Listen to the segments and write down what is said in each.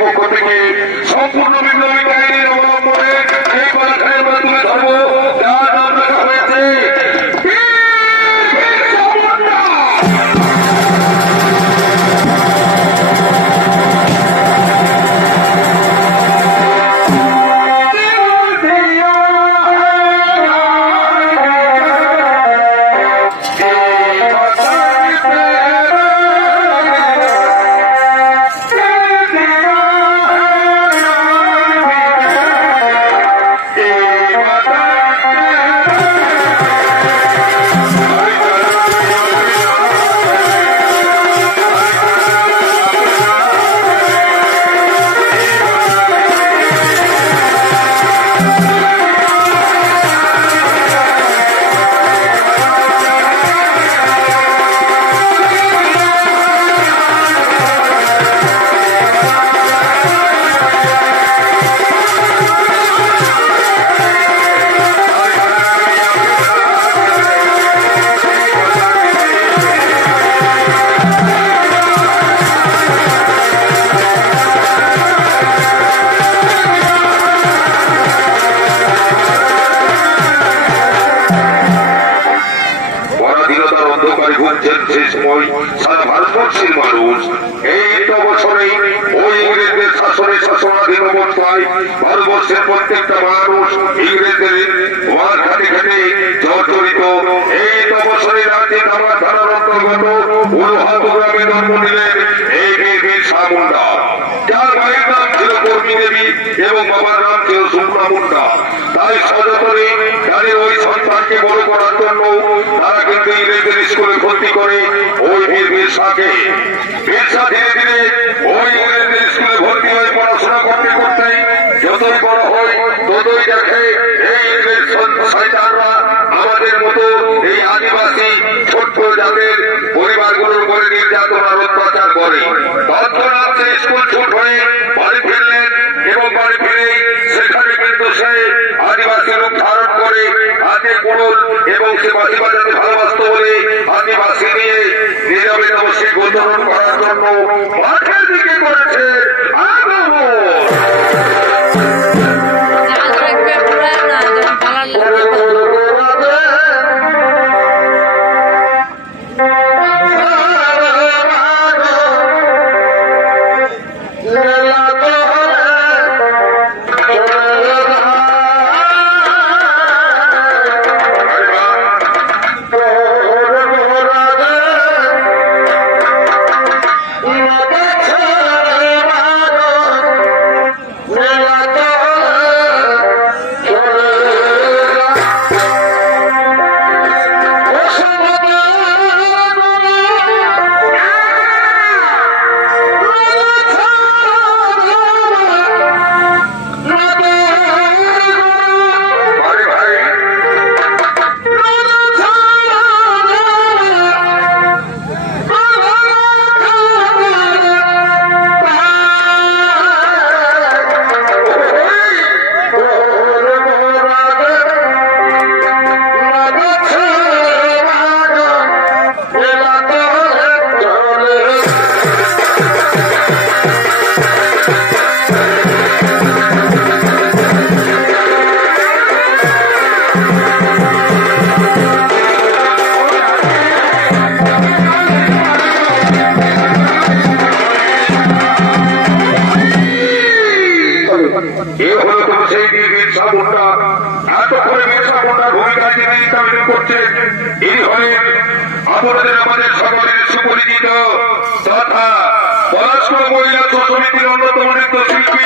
পক্ষ থেকে সম্পূর্ণ বিপ্লবী বাহিনীর অবলম্বনে এই পরীক্ষার মাধ্যমে ধর্ম যার নাম রাখা হয়েছে সারা ভারতবর্ষের মানুষ এই বছরে ওই ইংরেজদের শাসনের শাসনাধীন অবস্থায় ভারতবর্ষের প্রত্যেকটা মানুষ ইংরেজদের ওয়ার ঘাটে ঘাটে জর্জরিত। এই বছরে রাজ্যের আমার থানার অন্তর্গত উলুহাতু গ্রামে জন্ম নিলেন এই বিরসা মুন্ডা, যার মায়ের নাম ছিল কর্মী দেবী এবং বাবার নাম ছিল সুব্রা মুন্ডা। তাই সযত্নে তাদের ওই সন্তানকে বড় করার জন্য তারা কিন্তু ইংরেজদের স্কুলে ভর্তি করে ওই বিরসাকে। বিরসা ধীরে ধীরে ওই ইংরেজদের স্কুলে ভর্তি হয়ে পড়াশোনা করতে করতে যতই বড় হয় ততই দেখে এই ইংরেজ শয়তানরা আমাদের মতো এই আদিবাসী ছোট্ট যাদের পরিবারগুলোর উপরে নির্যাতন আর অত্যাচার করে। তৎক্ষণাৎ সে স্কুল ছুট হয়ে বাড়ি ফিরলেন এবং বাড়ি ফিরে সেখানে কিন্তু সে আদিবাসী রূপ ধারণ করে হাতে কুড়ুল এবং সে বাঁশি বাজাতে ভালোবাসত বলে আদিবাসী নিয়ে নীরবে বসে গোচরণ করার জন্য মাঠের দিকে করেছে আমাদের সকলের সুপরিচিত তথা পলাশপুর মহিলা সমিতির অন্যতম নৃত্যশিল্পী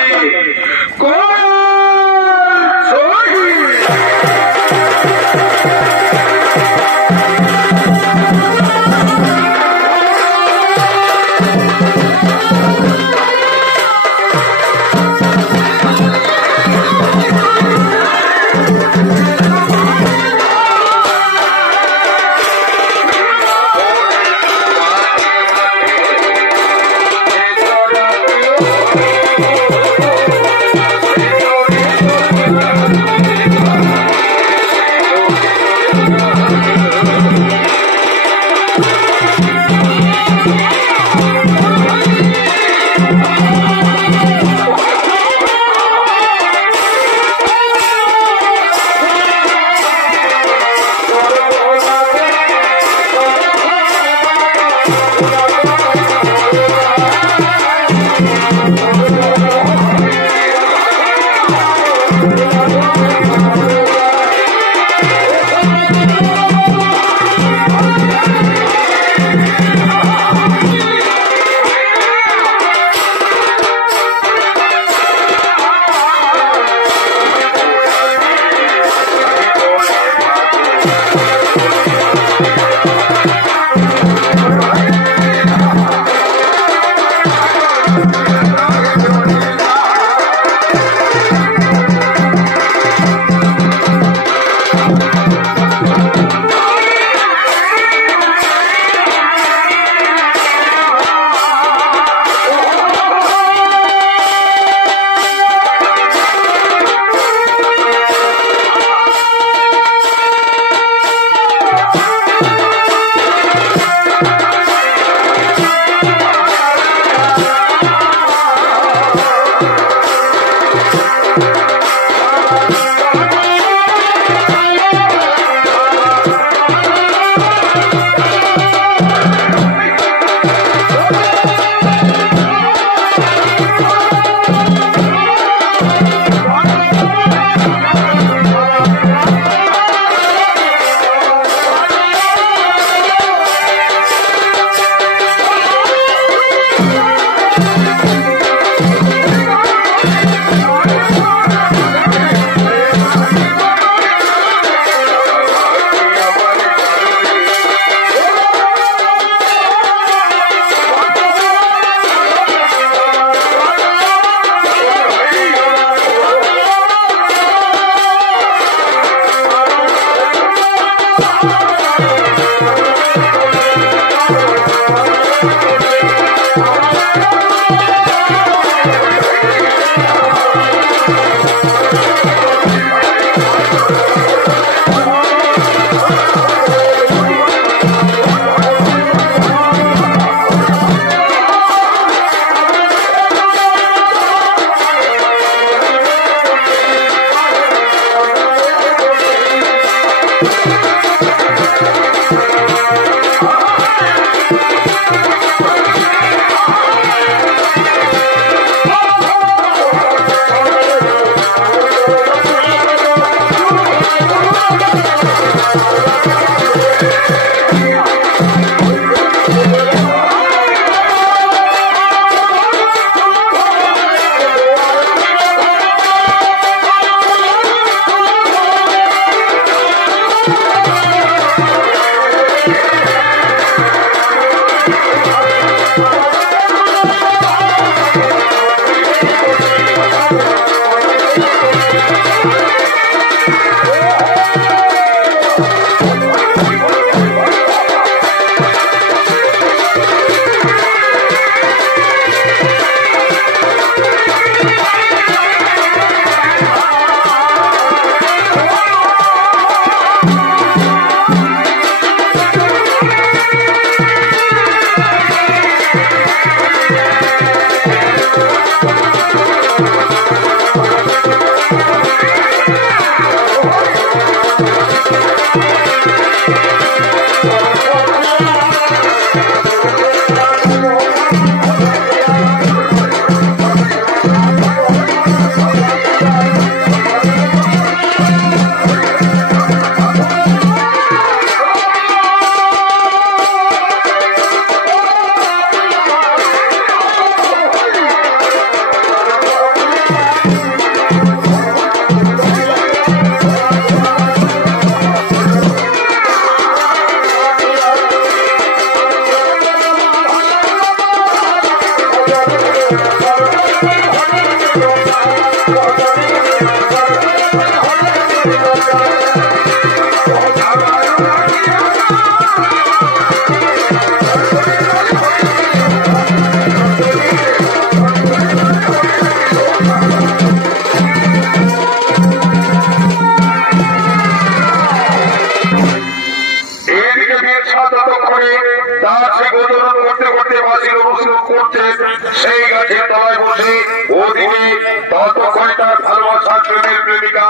সেই গাছের তলায় বসে ওদিকে ততক্ষণে তার ভালোবাসার প্রেমের প্রেমিকা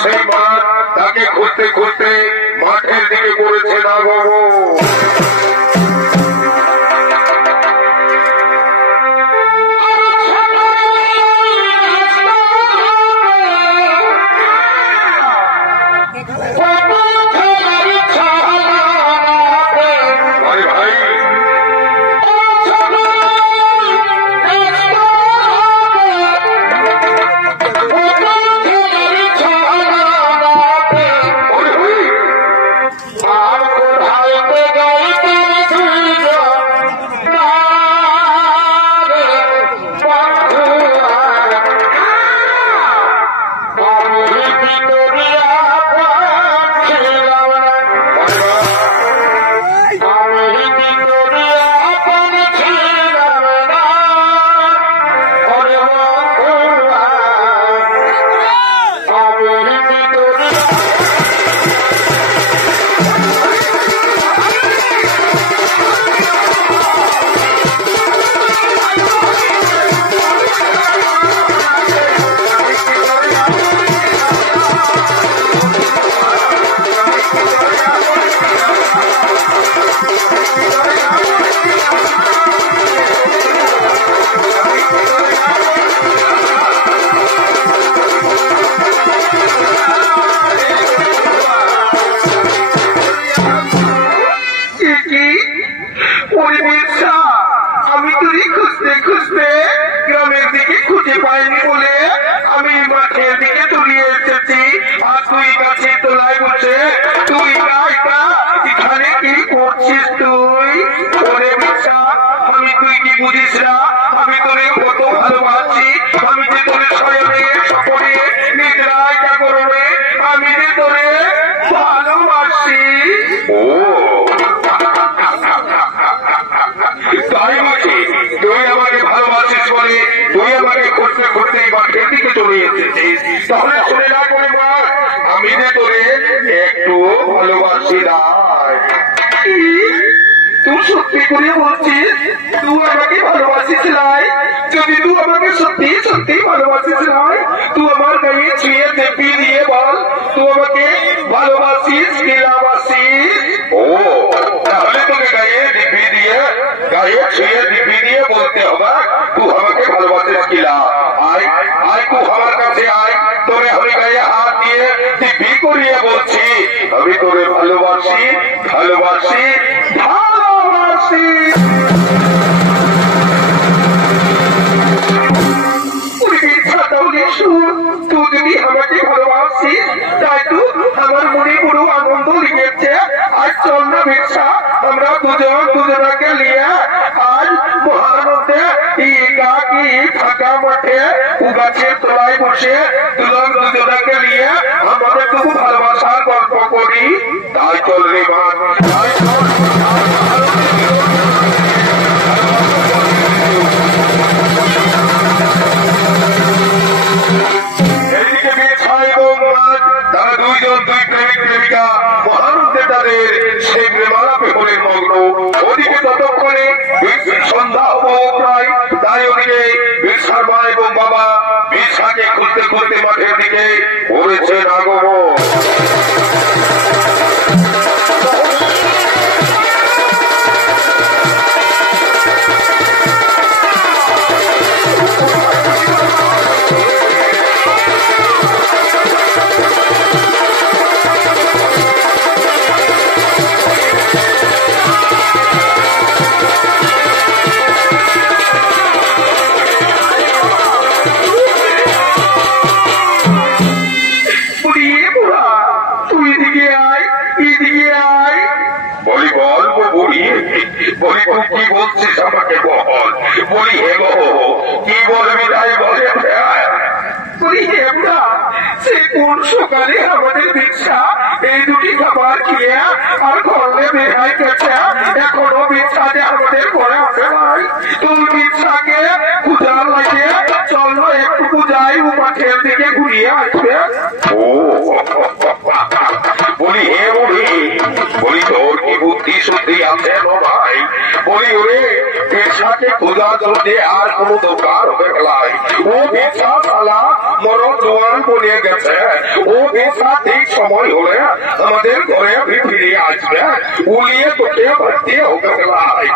সেই মাঠ তাকে খুঁজতে খুঁজতে মাঠের দিকে পড়েছে না গো। বলি হে বুড়া, সে কোন সকালে আমাদের ভিক্ষা এই দুটি খাবার খেয়ে আর ঘরে বের হয়ে গেছে, এখনো ভিক্ষাতে আমাদের ঘরে আসে নাই। তুমি ভিক্ষাকে ক্ষুধার লাগে চলো একটু পূজায় ও মাঠের দিকে ঘুরিয়ে আসবে। ও বলি হে বুড়ি, বলি তোর কি বুদ্ধি শুদ্ধি আছে ভাই? বলি ওরে ভিক্ষাকে ক্ষুধা চলতে আর কোনো দরকার হবে গেলাই। ও ভিক্ষা শালা মরণ জোয়ান বলে গেছে, ও ভিক্ষা ঠিক সময় হলে আমাদের ঘরে ফিরে আসবে, উলিয়ে তোকে ভর্তি হবে গেলাই।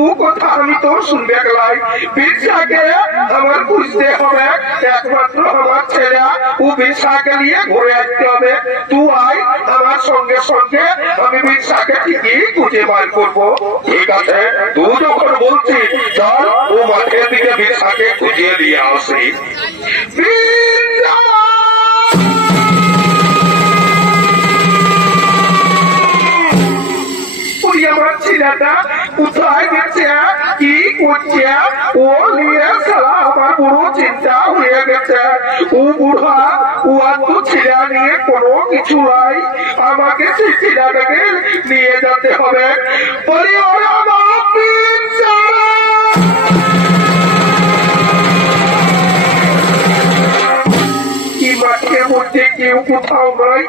ও কথা আমি তো শুনবে গেলাই। ভিক্ষাকে আমার বুঝতে হবে, একমাত্র আমার ছেলে ও ভিক্ষাকে নিয়ে ঘুরে আসতে হবে। তুই আয় আমার সঙ্গে সঙ্গে, আমি ভিক্ষাকে ঠিকই খুঁজে বার করবো। ঠিক আছে, তুই যখন বলছিস চল ও মাঠের দিকে ভিক্ষাকে খুঁজিয়ে দিয়ে আসি। আমার ছেলেটা কোথায় গেছে, কি করছে, ও নিয়ে সারা আমার বড় চিন্তা হয়ে গেছে। ও বুড়া ও আর তো ছেলে নিয়ে কোনো কিছু নাই, আমাকে সেই ছেলেটাকে নিয়ে যেতে হবে। বলি ওরা মাঠের মধ্যে কেউ কোথাও নাই,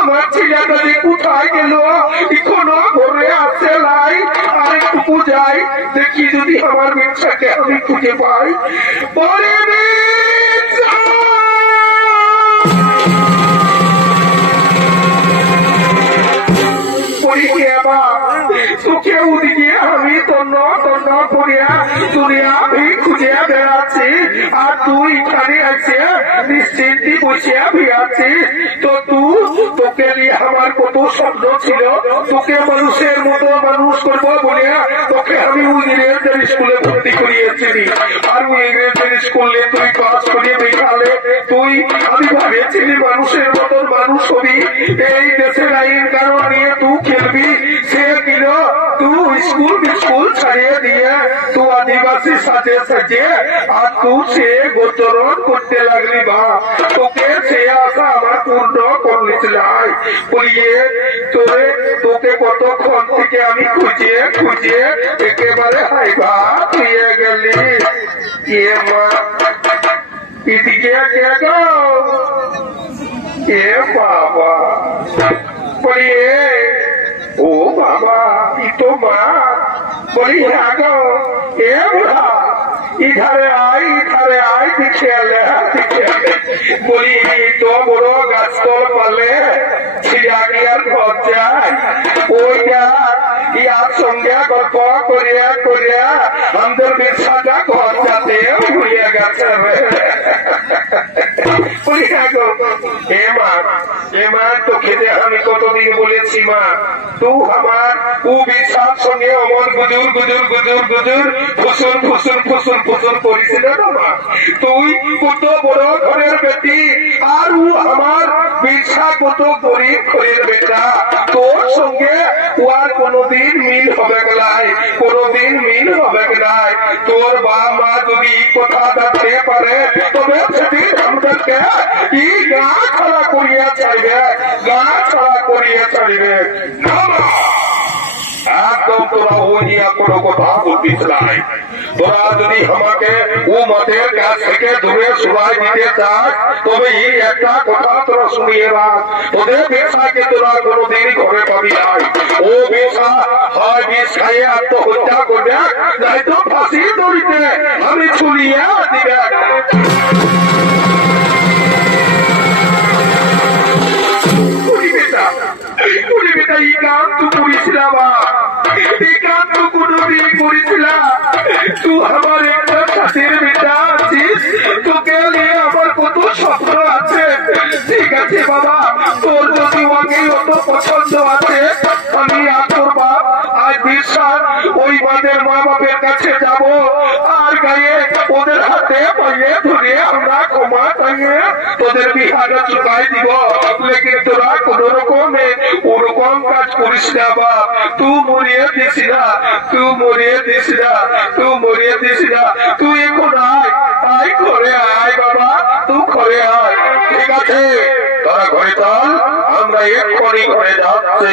আমার ছেলেটা যে কোথায় গেল এখনো ঘরে আসতে নাই। আর একটু যাই দেখি যদি আমার ব্যবসাকে আমি খুঁজে পাই। পরে তোকে ওদিকে আমি তন্ন তন্ন করিয়া দুনিয়া খুঁজে বেড়াচ্ছি, আর তুই এখানে আছে নিশ্চিন্তি বসিয়া ভিড়াচ্ছিস। তো তোকে নিয়ে আমার কত স্বপ্ন ছিল, তোকে মানুষের মতো মানুষ করবো বলে তোকে আমি ইংরেজদের স্কুলে ভর্তি করিয়েছিলি। আর ইংরেজদের স্কুলে তুই পাস করিয়ে দেখালে তুই, আমি ভাবেছিলি মানুষের মতন মানুষ হবি, এই দেশের আইন কারণ নিয়ে তুই খেলবি। সে কিল তুই স্কুল ছাড়িয়ে দিয়ে তুই আদিবাসী সাজে সাজে আর তুই সে গোচরণ করতে লাগলি। বা তোকে সে আশা আমার পূর্ণ করলিছিলাই। বলিয়ে তোকে কতক্ষণ থেকে আমি খুঁজিয়ে একেবারে হাইবা তুইয়ে গেলি। এ মা এদিকে কে গো, এ বাবা, বলিয়ে ও বাবা ই তো মা। বলি হ্যাঁ গো, এ বুড়া ইধারে আয় দিকে বলি তো বড় গাছতল পালে ছিড়া গিয়ার ঘর যায়, ওইটা ইয়ার সঙ্গে গল্প করিয়া আমাদের ব্যবসাটা ঘর যাতে ঘুরিয়ে গেছে। বলি হ্যাঁ গো, এ মা তোকে যে আমি কতদিন বলেছি মা, তুই আমার ও বিশ্বাস সঙ্গে অমন গুজুর ফুসুর করেছিল না মা। তুই কত বড় ঘরের বেটি আর ও আমার বিশা কত গরিব ঘরের বেটা, তোর সঙ্গে ও আর কোনদিন মিল হবে গেলাই, কোনদিন মিল হবে গেলাই। তোর বা মা যদি কথা জানতে পারে তবে সেদিন আমাদেরকে কি গা ছাড়া করিয়া চাইবে। একদম তোরা ওই নিয়ে কোনো কথা বলতিস নাই। তোরা যদি আমাকে ও মাঠের কাছ থেকে দূরে সরাই দিতে চাস তবে এই একটা কথা তোরা শুনিয়ে রাখ, তোদের ব্যবসাকে তোরা কোনোদিন ঘরে পাবি নাই। ও ব্যবসা হয় বিষ খাইয়ে আত্মহত্যা করবে, নয়তো ফাঁসি দড়িতে আমি ছুলিয়ে দিবে। এই কাম তু করেছিলাম, এই কাম তু কোনদিন করেছিলাম। তুই আমার একটা সাথের বেটা আছিস, তোকে নিয়ে আমার কত স্বপ্ন আছে। ঠিক আছে বাবা, তোর যদি ওকে অত পছন্দ আছে, আমি আর তোর বাপ আজ বিশ্বাস ওই মাদের মা বাপের কাছে যাব, আর গায়ে ওদের হাতে পাইয়ে ধরে আমরা ক্ষমা চাইয়ে তোদের বিহাটা চুকাই দিব, লেকিন তোরা কোন রকমে ওরকম কাজ করিস না বাপ। তুই মরিয়ে দিস না, তুই মরিয়ে দিস না, তুই মরিয়ে দিস না। তুই এখন আয়, আয় ঘরে আয় বাবা, তুই ঘরে আয়। ঠিক আছে, তোরা ঘরে চল, আমরা এক্ষুনি ঘরে যাচ্ছি।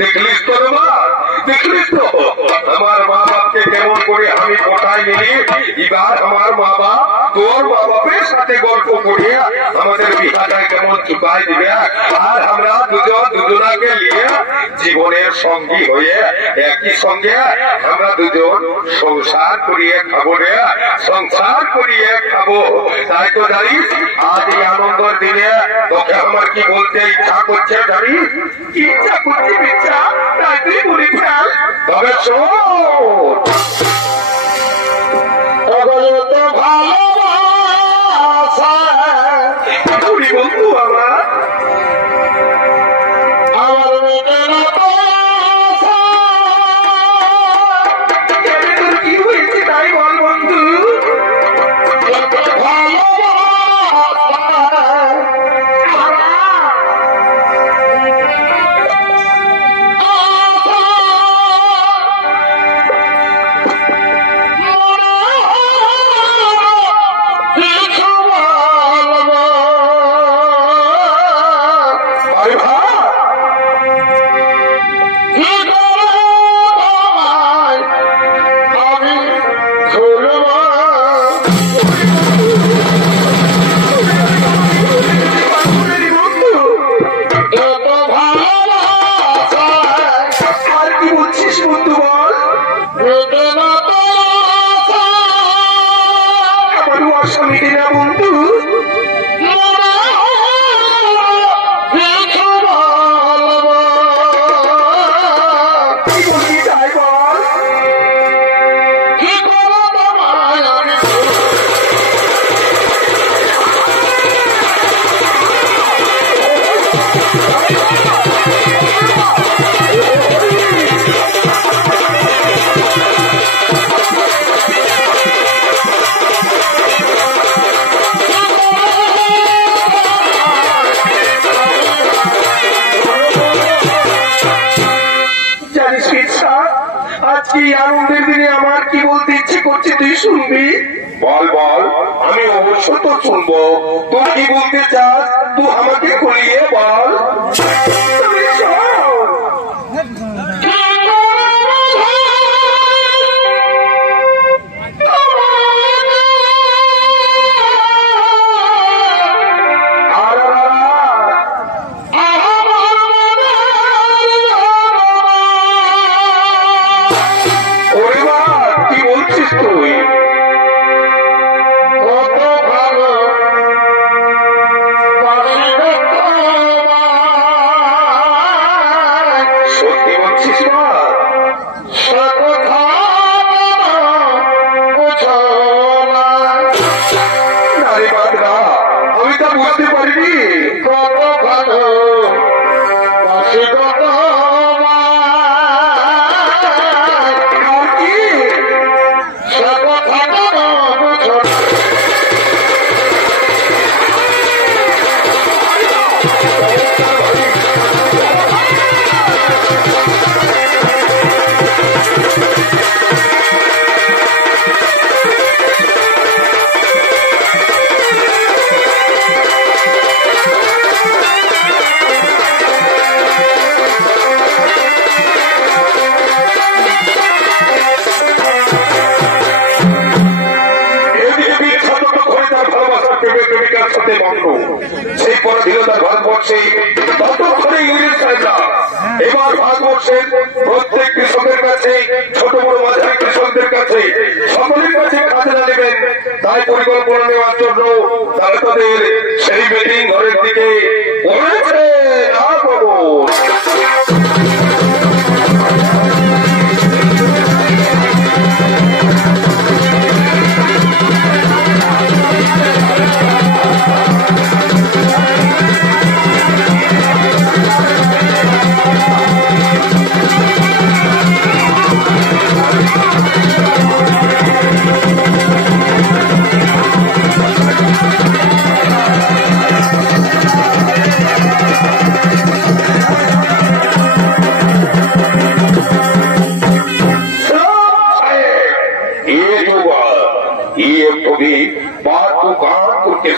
দেখলিস তো বাবা, দেখলিস তো আমার মা বাপকে কেমন করে আমি কোথায় নিলি। এবার আমার মা বাপ তোর মা বাপের সাথে গল্প করে আমাদের বিহাটা কেমন চুকাই দিবে, আর আমরা দুজনাকে নিয়ে জীবনের সঙ্গী হয়ে একই সঙ্গে আমরা দুজন সংসার করিয়ে খাবো রে, সংসার করিয়ে খাবো। তাই তো জানিস আজ এই আনন্দের দিনে তোকে আমার কি বলতে ইচ্ছা করছে জানিস? কি ইচ্ছা করছি বিচ্ছা, তাই তুই বলি ফেল। তবে শোন, বন্ধু আমার কি হয়েছে তাই বল বন্ধু। আনন্দের দিনে আমার কি বলতে ইচ্ছে করছে তুই শুনবি? বল বল, আমি অবশ্য তো শুনবো। তুই কি বলতে চাস তুই আমাকে খুলিয়ে বল। তবে শোন, সেই পরাধীনতা ভারতবর্ষে ততক্ষণে ইংরেজ সাহেবরা এবার ভারতবর্ষের প্রত্যেক কৃষকের কাছে, ছোট বড় মাঝারি কৃষকদের কাছে, সকলের কাছে তাই পরিকল্পনা নেওয়ার জন্য তারা তাদের সেই মিটিং ঘরের দিকে পড়েছে না বলো।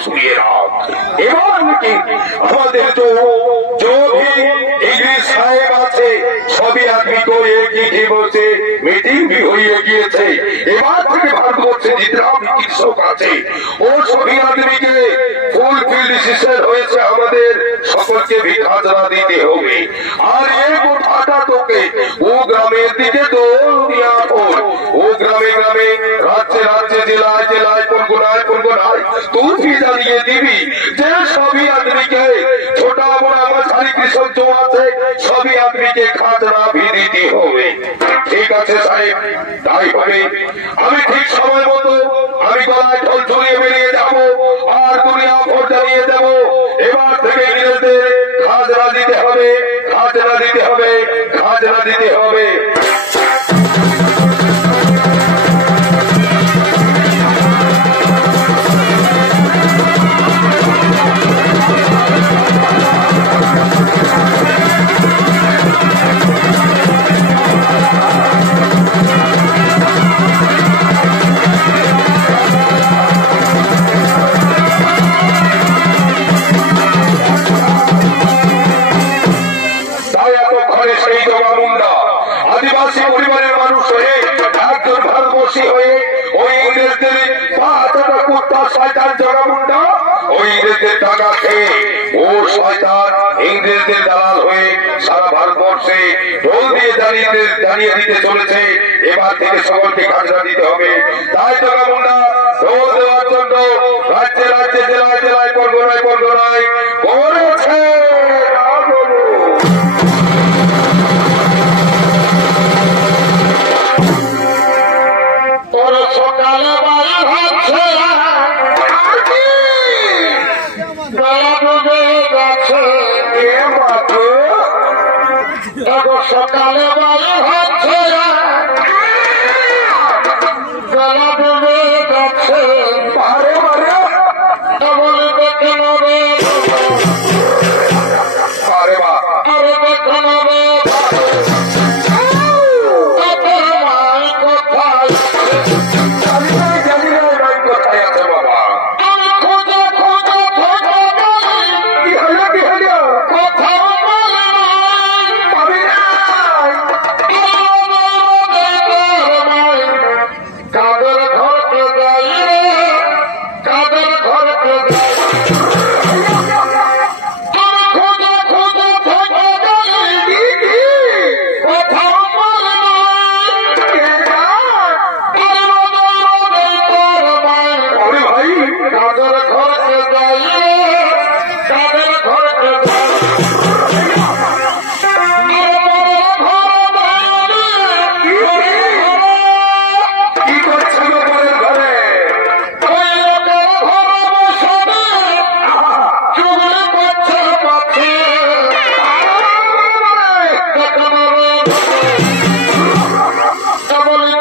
सुनिए हमारे जो भी इंग्लिश साहेब आछे सभी आदमी को एक ही बसे मीटिंग भी हुई भारतवर्षे जितना भी कृषक आछे और सभी आदमी के फुलफिल डिसीजन হয়েছে আমাদের সকলকে भी খাজনা দিতে হবে আর এই কথাটা তোকে ও গ্রামের দিকে দৌড়িয়া পড় ও গ্রামে গ্রামে রাজ্যে রাজ্যে জেলায় জেলায় পরগনায় পরগনায় তুই भी জানিয়ে দিবি যে সবই আদমিকে ছোটা বড় মাঝারি কৃষক जो আছে সবই আদমিকে খাজনা भी দিতে হবে। ঠিক আছে সাহেব তাই হবে। আমি ঠিক সময় মতো আমি গলায় ঢোল ঝুলিয়ে বেরিয়ে যাব আর দুনিয়া ভোট জানিয়ে দেব এবার থেকে ইংরেজদের খাজনা দিতে হবে খাজনা দিতে হবে খাজনা দিতে হবে। আদিবাসী পরিবারের মানুষ হয়ে একজন ভারতবর্ষী হয়ে ওই ইংরেজদের পাঁচটা কুত্তা শয়তান জগামুন্ডা ওই ইংরেজদের টাকা খেয়ে ও শয়তান ইংরেজদের দালাল হয়ে সারা ভারতবর্ষে ঢোল দিয়ে জানিয়ে দিতে চলেছে এবার থেকে সকলকে খাজনা দিতে হবে। তাই জগামুন্ডা ঢোল দেওয়ার জন্য রাজ্যে রাজ্যে জেলায় জেলায় পরগনায় পরগনায় করেছে। সকালে বাড়ি হচ্ছে গলা ডুবে যাচ্ছে পারে পারে বলে দেখে নেবে আরে বা আরে দেখে নেবে কোথায় জানি না কোথায় আছে বাবা আমি খোঁজা খোঁজা খোঁজা কি হলো কোথাও কাদের ঘরকে যাইলে কাদের ঘরকে খোঁজা খোঁজা খোঁজা কোথাও ভাই কাদের ঘরকে যাইলে কাদের ঘরকে কি করছে ঘরের ঘরে চুগলি পাচ্ছে পাচ্ছে বলি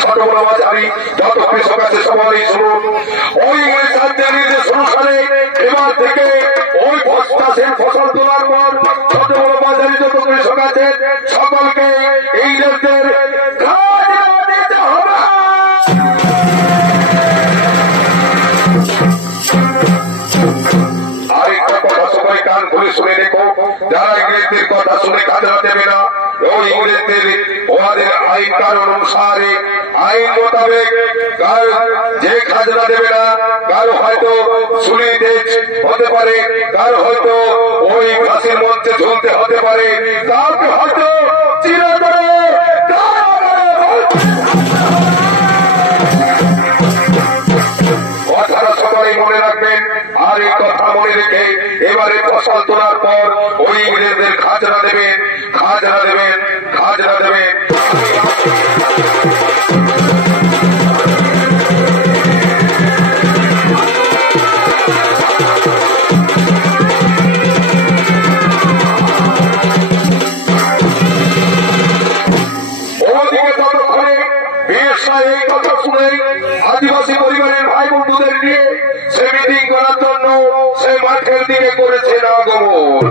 ছোট বড় মাঝারি যত কৃষক আছে সবাই শুনুন ওই নির্দেশ অনুসারে এবার থেকে ওই চাষের ফসল তোলার পর ছোট বড় কর্মচারী যত কৃষক আছেন সকলকে ইংরেজদের খাজনা দিতে হবে। আরেকটা কথা সবাই কান খুলে শুনে রেখো, যারা ইংরেজদের কথা শুনে খাজনা দেবে না, ওই ইংরেজদের ওদের আইন কানুন অনুসারে আইন মোতাবেক যে খাজনা দেবে না, কারো হয়তো শুলিতে হতে পারে, কারো হয়তো ওই ফাঁসির মঞ্চে ঝুলতে হতে পারে, কাউকে হয়তো চিরতরে কথাটা সবাই মনে রাখবেন। আর এই কথা মনে রেখে এবারে ফসল তোলার পর ওই ইংরেজদের খাজনা দেবেন, খাজনা দেবেন, খাজনা দেবেন। এই কথা শুনে আদিবাসী পরিবারের ভাই বন্ধুদের নিয়ে সে মিটিং করার জন্য সে মাঠের দিকে করেছেন আগমন।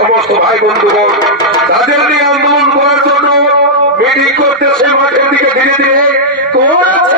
সমস্ত ভাই বন্ধুগণ তাদের নিয়ে আন্দোলন করার জন্য মিটিং করতে সে মাঠের দিকে ধীরে ধীরে করেছে।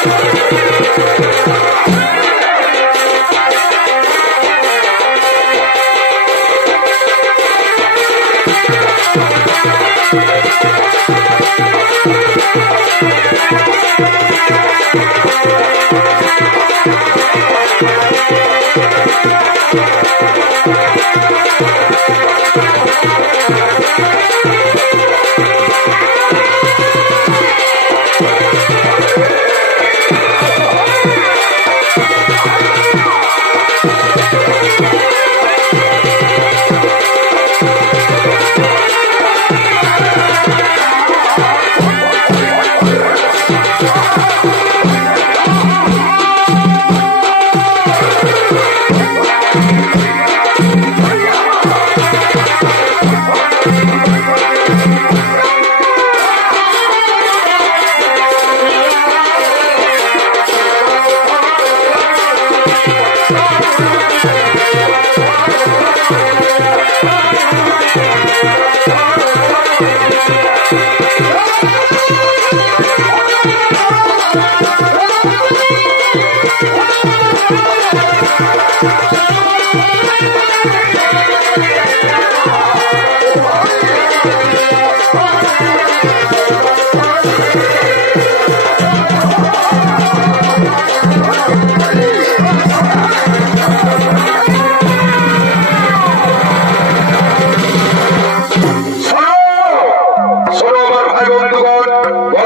Thank you.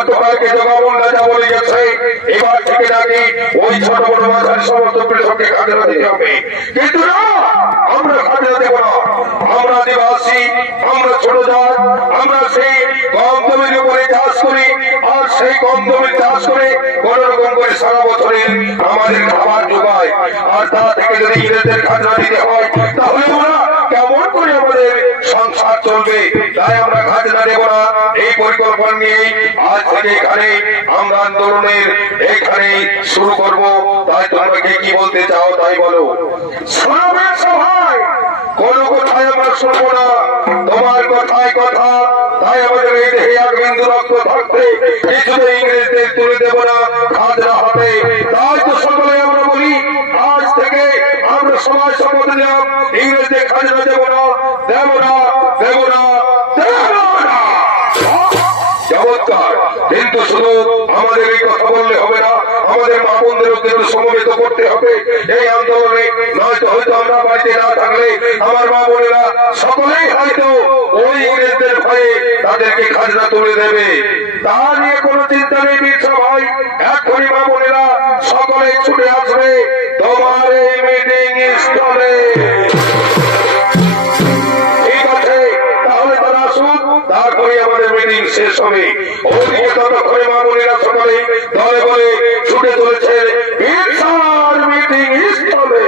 গতকালকে জগাবন রাজা বলে গেছে এবার থেকে নাকি ওই ছোট বড় মাঝারি সমস্ত কৃষককে খাজনা দিতে হবে, কিন্তু না, আমরা খাজনা দেব না। আমরা আদিবাসী, আমরা ছোট জাত, আমরা সেই কম জমির উপরে চাষ করি, আর সেই কম জমির চাষ করে কোন রকম করে সারা বছরে আমাদের খাবার যোগায়, আর তা থেকে যদি ইংরেজদের খাজনা দিতে হয় তাহলে আমরা কেমন করে আমাদের সংসার চলবে? তাই আমরা খাজনা দেব না। এই পরিকল্পনা নিয়েই আজ থেকে এখানে আমরা আন্দোলনের এখানে শুরু করব। তাই তোমাকে কি বলতে চাও তাই বলো। শোনাবেন সবাই, কোন কথায় আমরা শুনবো না, তোমার কথায় কথা। তাই আমাদের এই দেহে এক বিন্দু রক্ত থাকতে কিছুতে ইংরেজদের তুলে দেব না খাজনা হাতে। তাই তো সকলে আমরা বলি আজ থেকে আমরা সবাই শপথ নিলাম ইংরেজদের খাজনা দেব না, দেব না, দেব না, দেব না। চমৎকার, কিন্তু শুধু আমাদের এই কথা বললে হবে না, আমাদের মা বোনদেরও কিন্তু সমবেত করতে হবে এই আন্দোলনে। নয়তো হয়তো আমরা বাড়িতে না থাকলে আমার মা বোনেরা সকলেই হয়তো ওই ইংরেজদের ভয়ে তাদেরকে খাজনা তুলে দেবে। তা নিয়ে কোনো চিন্তা নেই বীর সভাই, এখনই মা বোনেরা সকলে ছুটে আসবে তোমার এই মিটিং স্থলে। ঠিক আছে, তাহলে তারা আসুন, তারপরে আমাদের মিটিং শেষ হবে। ওদিকে ততক্ষণে মা বোনেরা সকলে দলে বলে ছুটে চলেছে বীরসার মিটিং স্থলে।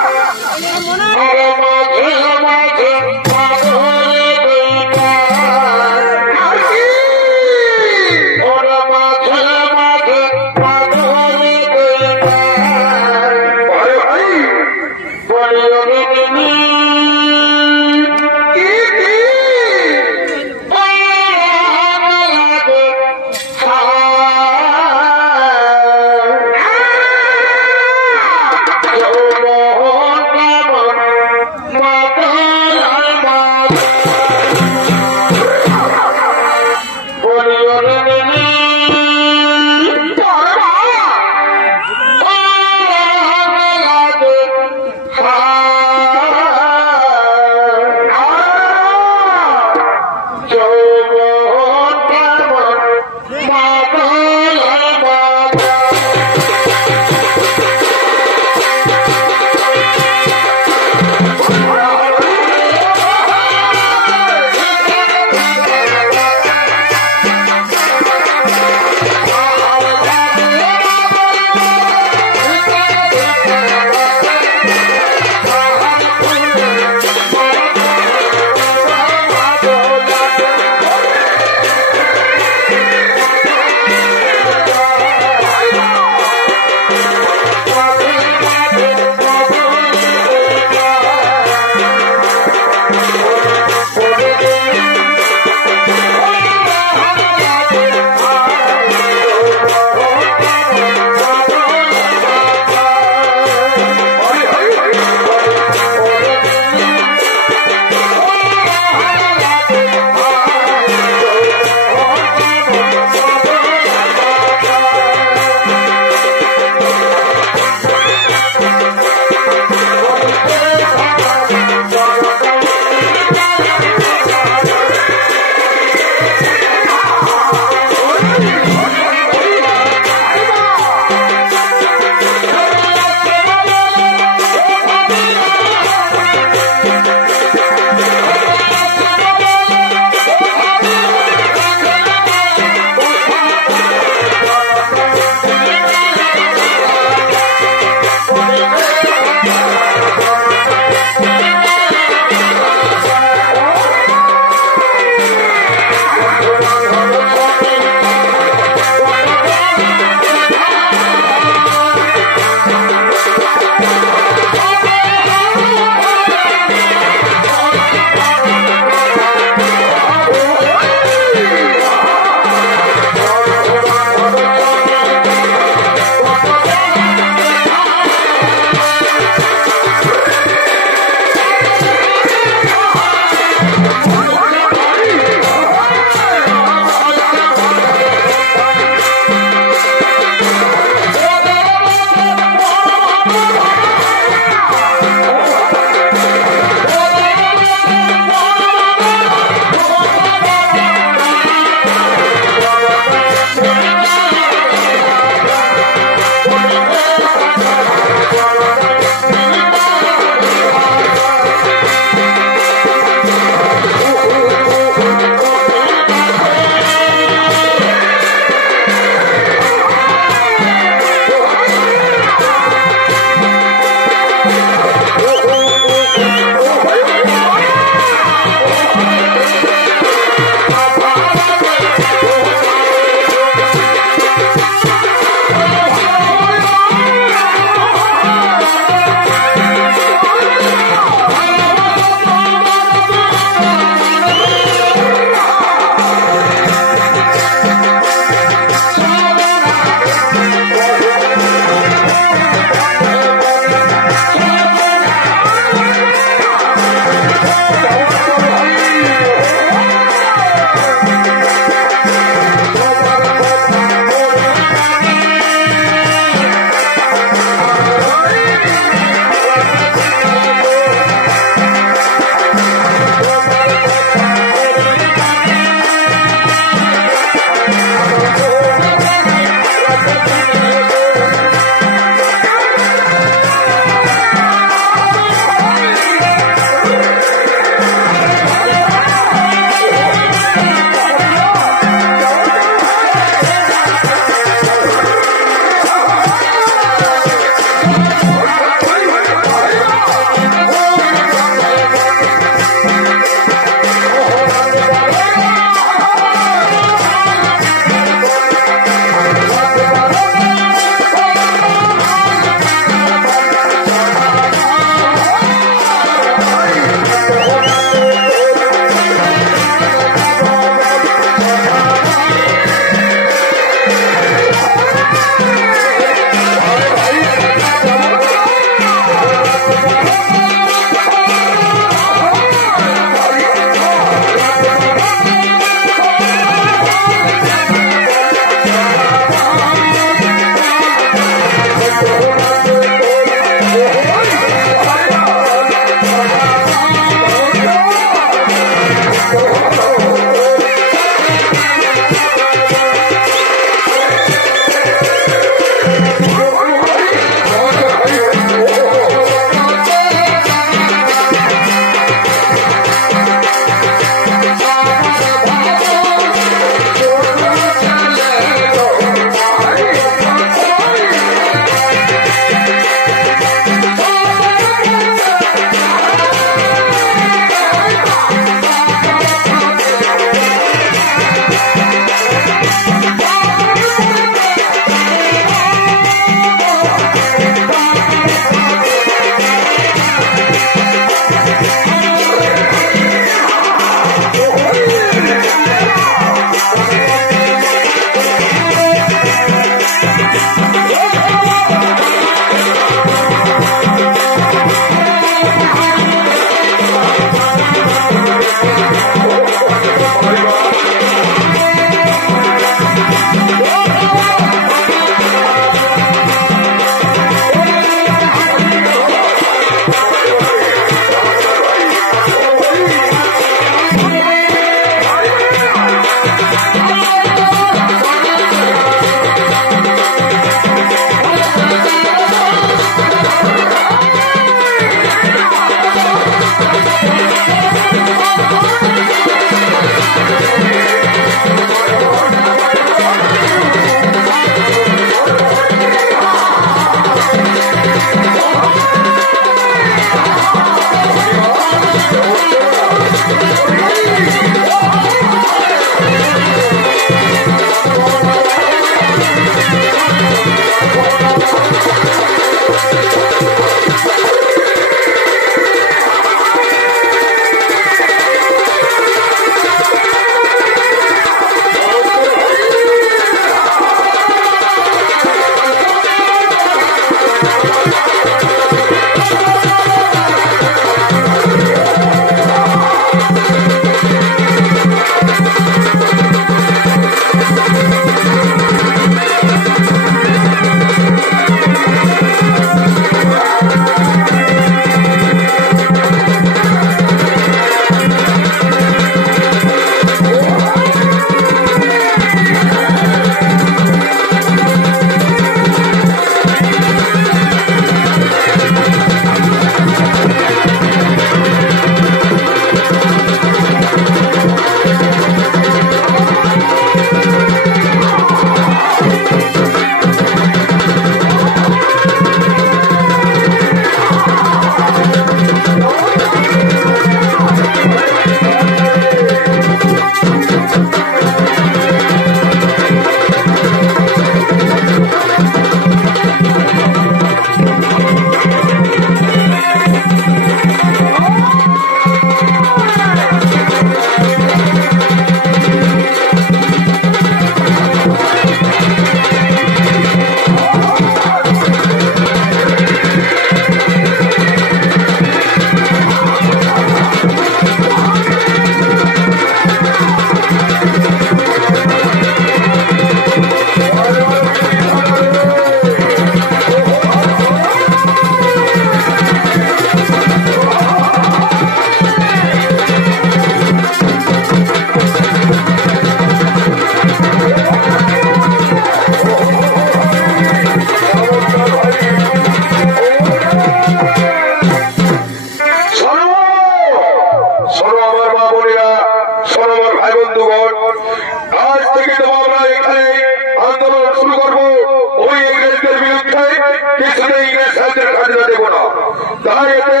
তাই এতে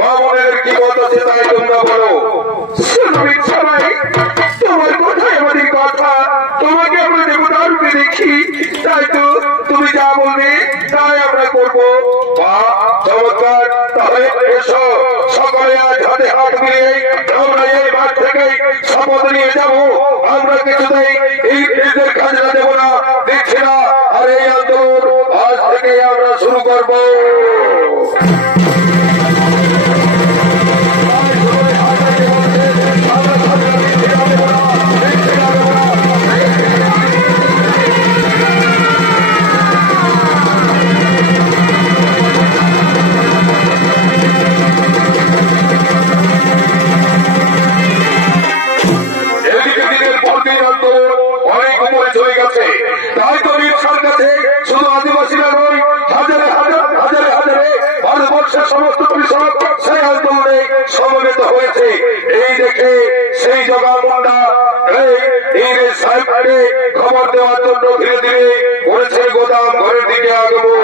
মা বোনের কি মত আছে তাই তোমরা বলো। সবাই তোমার কথাই আমাদের কথা, তোমাকে আমরা দেবতার রূপে দেখি, তাই তো তুমি যা বলবে তাই আমরা করবো। চমৎকার, তাহলে এসো সকলে আজ হাতে হাত মিলিয়ে আমরা এই মাঠ থেকে শপথ নিয়ে যাবো আমরা কিছুতেই এই ব্রিজের খাজনা দেবো না, দিচ্ছি না। আর এই আন্দোলন আজ থেকে আমরা শুরু করবো। তাই তো রিক্সার কাছে শুধু আদিবাসীরা নয়, হাজারে হাজারে হাজারে ভারতবর্ষের সমস্ত কৃষক সেই আন্দোলনে সমবেত হয়েছে। এই দেখে সেই জগামুন্ডা ইংরেজ সাহেবকে খবর দেওয়ার জন্য ধীরে ধীরে করেছে গোদাম ঘরের দিকে আগমন।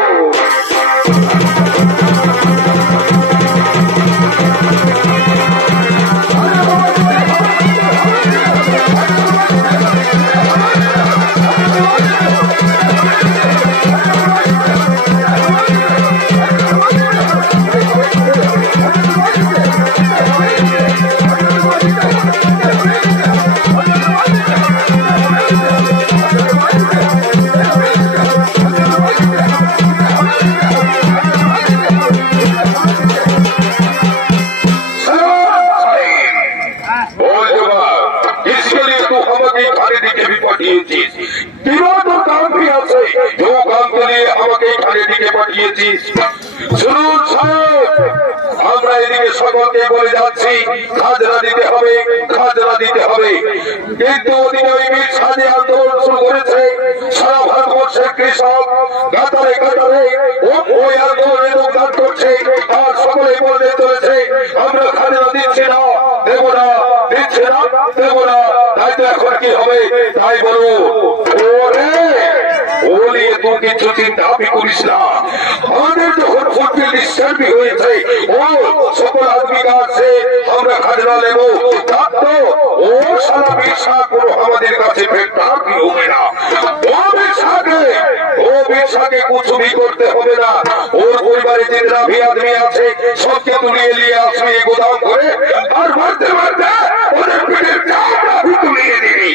শুনুন সাহেব, আমরা এদিকে সকলকে বলে যাচ্ছি খাজনা দিতে হবে, খাজনা দিতে হবে। কিন্তু ওদিকে ওই বীর সাজে আন্দোলন শুরু করেছে সারা ভারতবর্ষের কৃষক কাতারে কাতারে ওই আন্দোলনে যোগদান করছে। আর সকলে বলতে চলেছে আমরা খাজনা দিচ্ছি না, দেব না, দিচ্ছি না, দেব না। তাই তো এখন কি হবে তাই বলো। ওরে বলিয়ে তুই কিছু চিন্তা করিস না। আমাদের যখন ফুটবল ডিস্টার্বি হয়েছে ও সকল আদমি কাছে আমরা খাজনা নেবো, তার তো ও সারা বিশা কোনো আমাদের কাছে ফেরতার কি হবে না। ও বিশাকে কুচুমি করতে হবে না। ওর পরিবারে যে রাভি আদমি আছে সবকে তুলিয়ে নিয়ে আসবি গোদাম করে, আর মারতে মারতে ওদের পেটের চামড়া তুলিয়ে দিবি।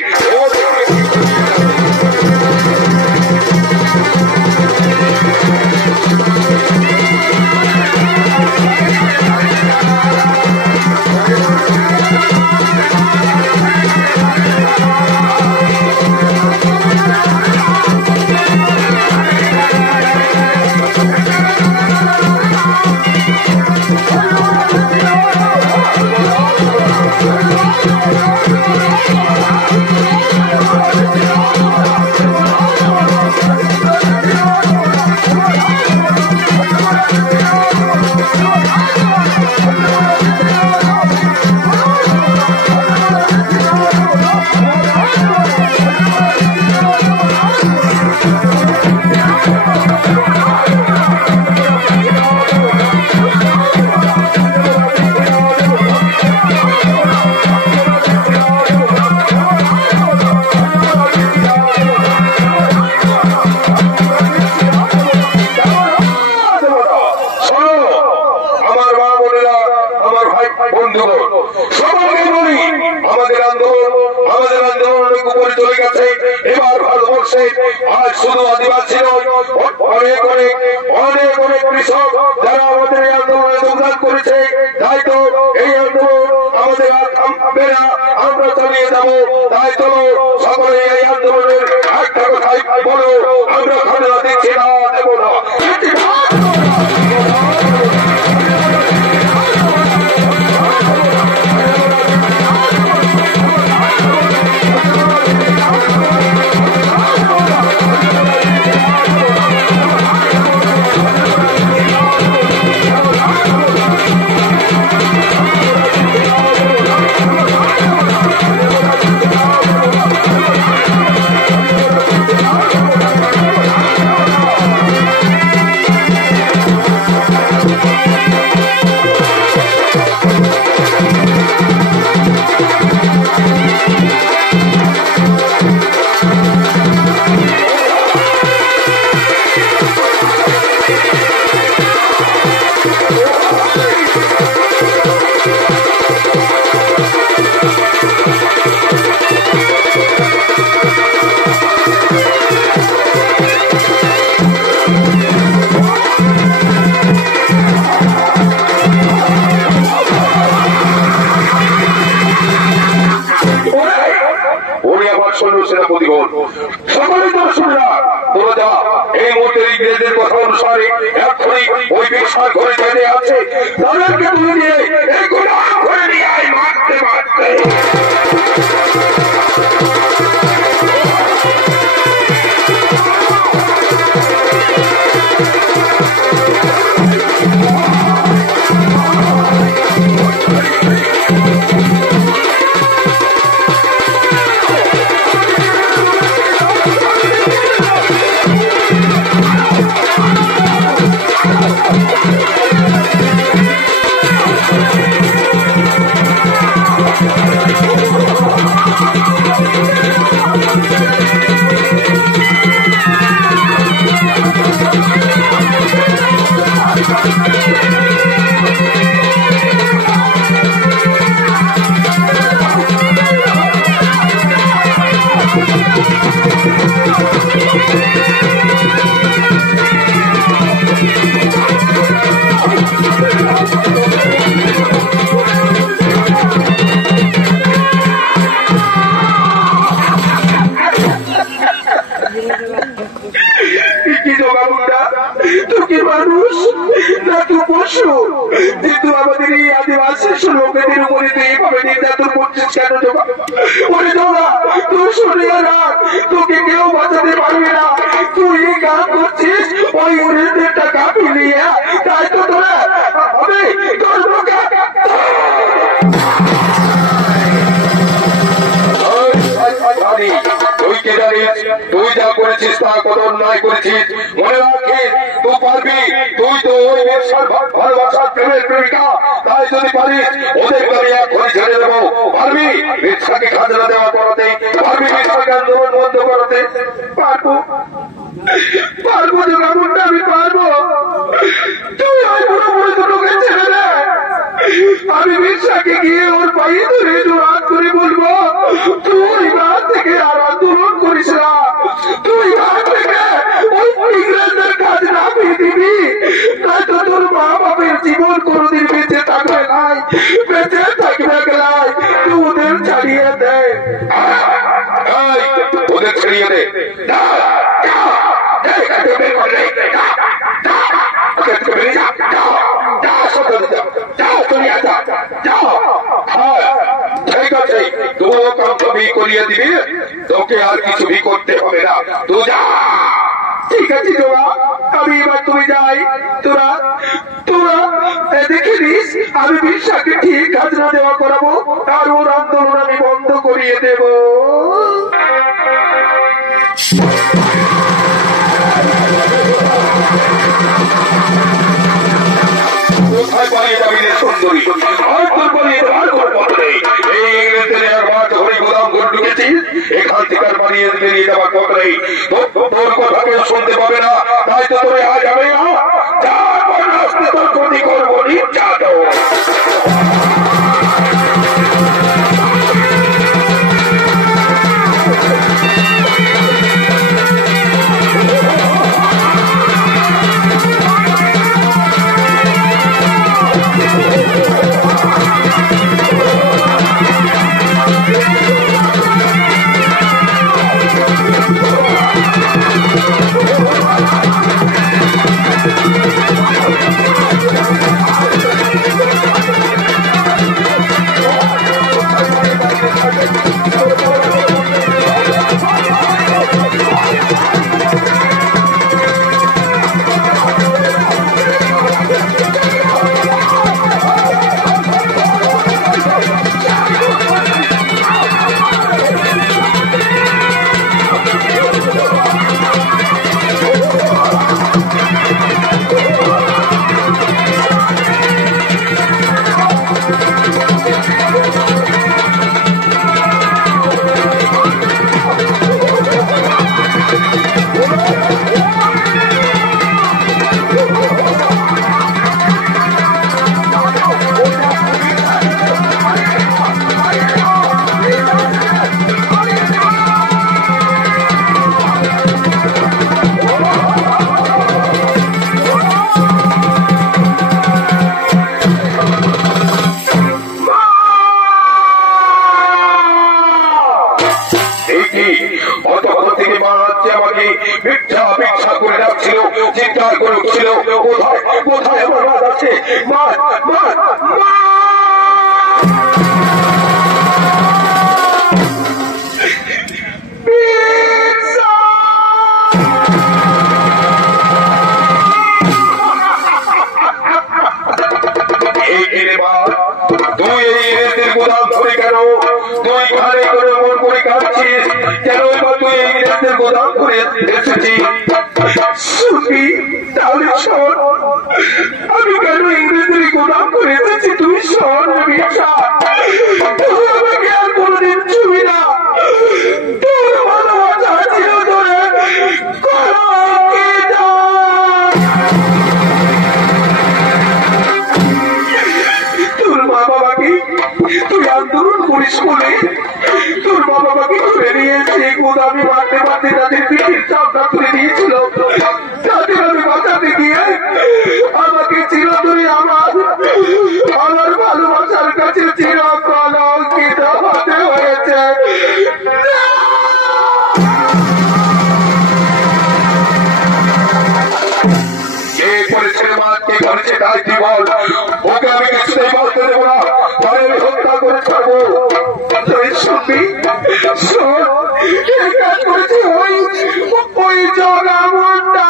আজ শুধু আদিবাসী নয়, অনেক অনেক অনেক অনেক কৃষক যারা আমাদের এই আন্দোলনে যোগদান করেছে। তাই তো এই আন্দোলন আমাদের আর থামবে না, আমরা চালিয়ে যাবো। তাই চলো সকলে এই আন্দোলনের একটা কথাই বলো, আমরা খাজনা দিচ্ছি না, দেবো না। সকলে তো শুনলা তোরা যা এই মুহূর্তে ইংরেজদের কথা অনুসারে এক্ষুনি ওই বেশার ঘরে জেনে আছে তাদেরকে তুলে নিয়ে এই গোলাম ঘরে নিয়ে আয় মারতে মারতে কিন্তু আমাদের এই আদিবাসী লোকেদের উপরে তুই এইভাবে নির্যাতন করছিস কেন জমা ওরে জমা তুই শুনিয়ে রাখ তোকে কেউ বাঁচাতে পারবে না তুই এই কাজ করছিস ওই ইংরেজদের টাকা মিলিয়ে তাই তো তোরা হবে তোর লোকে তুই কে জানিস তুই যা করেছিস তা কত অন্যায় করেছিস মনে রাখিস তুই পারবি তুই তো ওই ভালোবাসার প্রেমের প্রেমিকা তাই যদি পারিস ওদের বাড়ি এখনই ছেড়ে দেবো পারবি মিথ্যাকে খাজনা দেওয়া করাতে পারবি মিথ্যাকে আন্দোলন বন্ধ করাতে পারবো পারবো যোগাবুনটা আমি পারবো তুই ওই বুড়ো বুড়ো দুটোকে ছেড়ে দে আমি মিথ্যাকে গিয়ে ওর পায়ে ধরে হাত করে বলবো তুই রাত থেকে আর আন্দোলন করিস না তুই রাত থেকে ওই ইংরেজদের কাজ নামিয়ে দিবি তাই তো তোর মা বাপের জীবন কোনোদিন বেঁচে থাকবে নাই বেঁচে থাকবে গেলাই তুই ওদের ছাড়িয়ে দে ওদের ছাড়িয়ে দে ঠিক আছে তুমিও কামটা করিয়ে দিবি তোকে আর কিছু ভি করতে হবে না তুই যা ঠিক আছে তোরা আমি এবার তুমি যাই তোরা তোরা দেখে নিস আমি বিশ্বাসকে ঠিক খাজনা দেওয়া করাবো আর ওর আন্দোলন আমি বন্ধ করিয়ে দেব কোথায় পালিয়ে যাবি রে সুন্দরী আর তোর পালিয়ে যাওয়ার কোনো পথ নেই এই ইংরেজদের একবার ধরে গোদাম ঘর ঢুকেছিস এখান থেকে আর পালিয়ে বেরিয়ে যাওয়ার পথ নেই তোর কথা কেউ শুনতে পাবে না তাই তো তোরে আজ যাবে না যা রাস্তায় তোর ক্ষতি করবো যা দাও তুই এই ইংরেজদের গোদাম ধরে কেন তুই ঘরে করে মন করে কাঁদছিস কেন? এবার তুই এই ইংরেজদের গোদাম ধরে এসেছিস শুনবি? তাহলে শোন, আমি কেন ইংরেজদের গোদাম করে এসেছি তুই শোন। তুই আমাকে আর কোনদিন ছুবি না। তোর ভালোবাসা ছিল ধরে তোর মা বাবাকে তুই আন্দোলন করিস বলে তোর মা বাবাকে তুলে নিয়েছে গোদামে মারতে মারতে তাদের পিঠির চাপটা তুলে দিয়েছিল। তাদের আমি বাঁচাতে গিয়ে আমাকে চিরতরে আমার ভালোবাসার কাছে চিরকলঙ্কিত হতে হয়েছে। কে করেছে মা, কে করেছে তাই তুই বল। ওকে আমি কিছুতেই বলতে দেবো না, তাই আমি হত্যা করে ছাড়বো। তুই শুনবি? শোন, এই কাজ করেছে ওই জগামুন্ডা।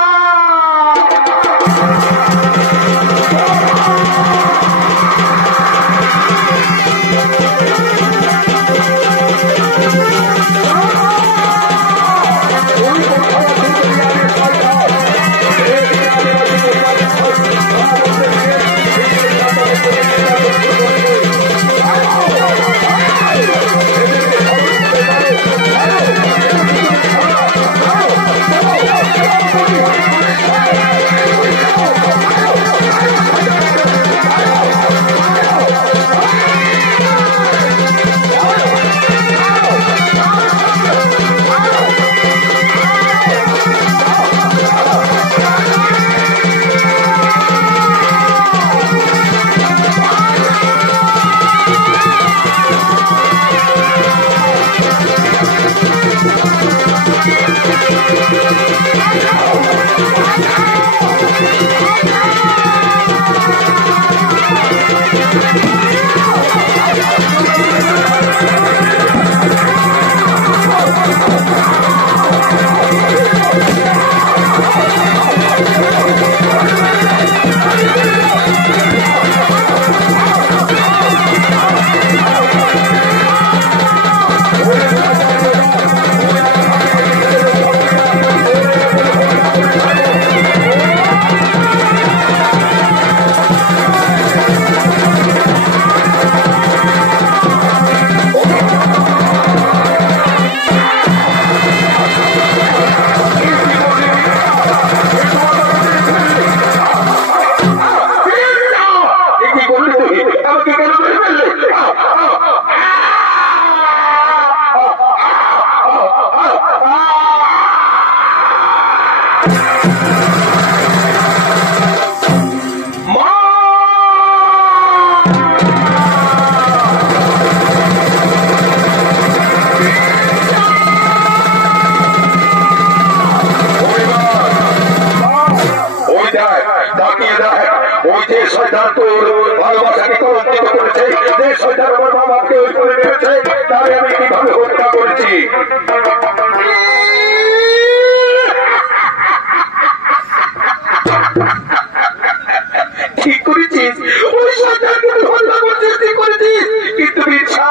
ঠিক করেছিস, ওই সরকারকে হত্যা করছিস, ঠিক করেছিস। কিন্তু বিচ্ছা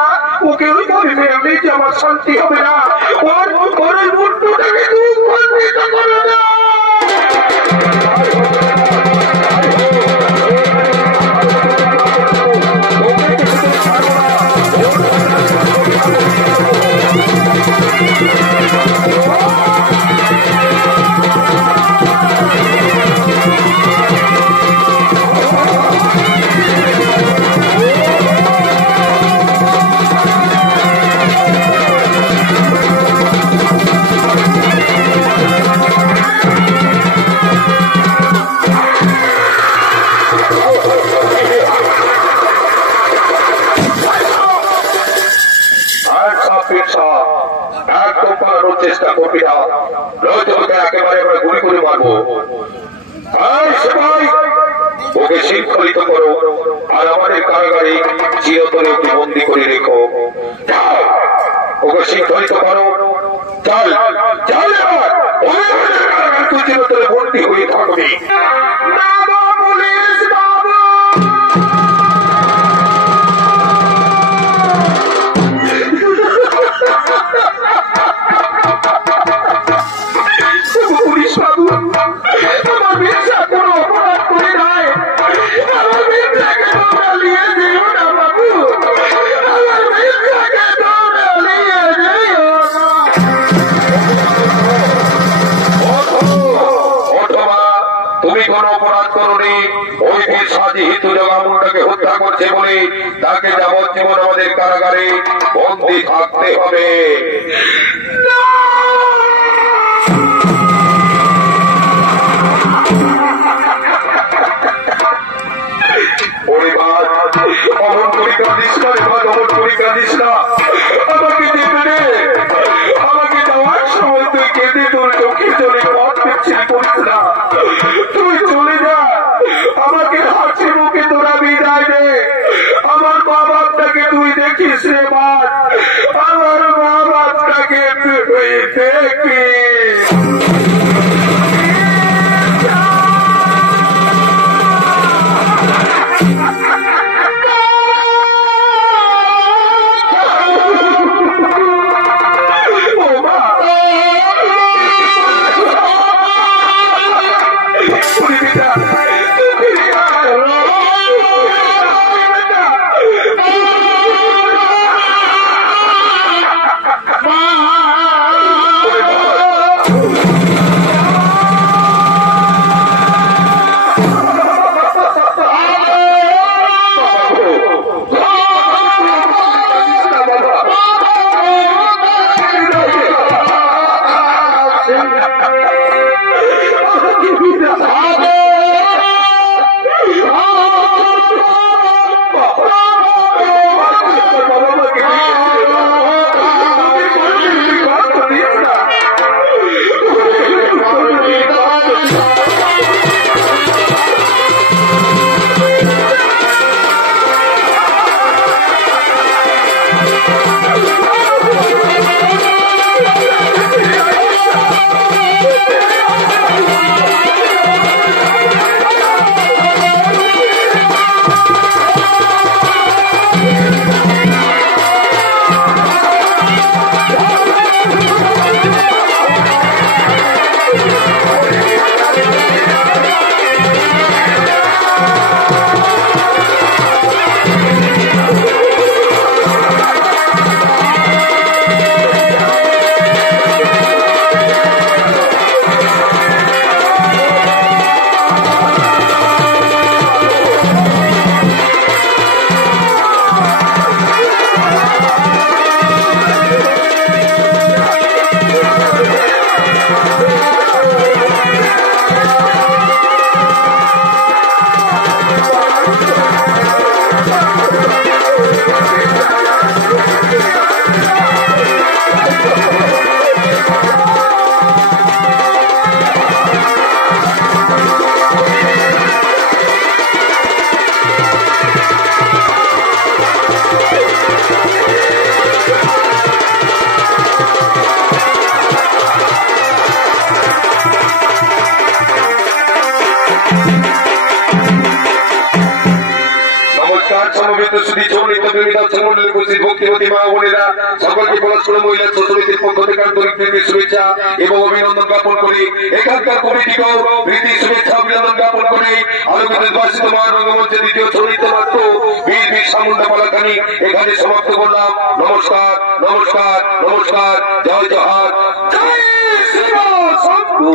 ওকে ওই ধরে এমনি আমার শান্তি হবে না। ওর মুন্ডুটাকে তুই বন্দিত করে না। চেষ্টা করবি না, নয়তো ওকে একেবারে আমরা গুলি করে মারবো। সবাই ওকে শৃঙ্খলিত করো আর আমাদের কারাগারে চিরতরে ওকে বন্দি করে রেখো। ওকে শৃঙ্খলিত করো, চল চল, তুই চিরতরে বন্দি হয়ে থাকবি। পুলিশ বাবু করেছে বলে তাকে যাবজ্জীবন আমাদের কারাগারে বন্দী থাকতে হবে। অমন করে কাঁদিস না রে ভাই, অমন করে কাঁদিস না। আমাকে যেতে দে, আমাকে যাওয়ার সময় তুই কেঁদে তোর চোখে চলে পথ বিচ্ছিন্ন করিস না। তুই চলে যা, আমাকে হাসি মুখে তোরা বিদায় দে। আমার মা বাপটাকে তুই দেখিস রে মা, আমার মা বাপটাকে তুই দেখিস। সকলকে পলাশপুর মহিলা সমিতির পক্ষ থেকে আন্তরিক শুভেচ্ছা এবং অভিনন্দন জ্ঞাপন করে এখানকার কমিটিকেও প্রীতি শুভেচ্ছা অভিনন্দন জ্ঞাপন করে আলোকিত নির্বাচিত মহানগরমঞ্চের দ্বিতীয় চরিত নাট্য বীর বীর সামুন্ডা পালাখানি এখানে সমাপ্ত করলাম। নমস্কার, নমস্কার, নমস্কার। জয় জহার, জয় শ্রী শম্ভু।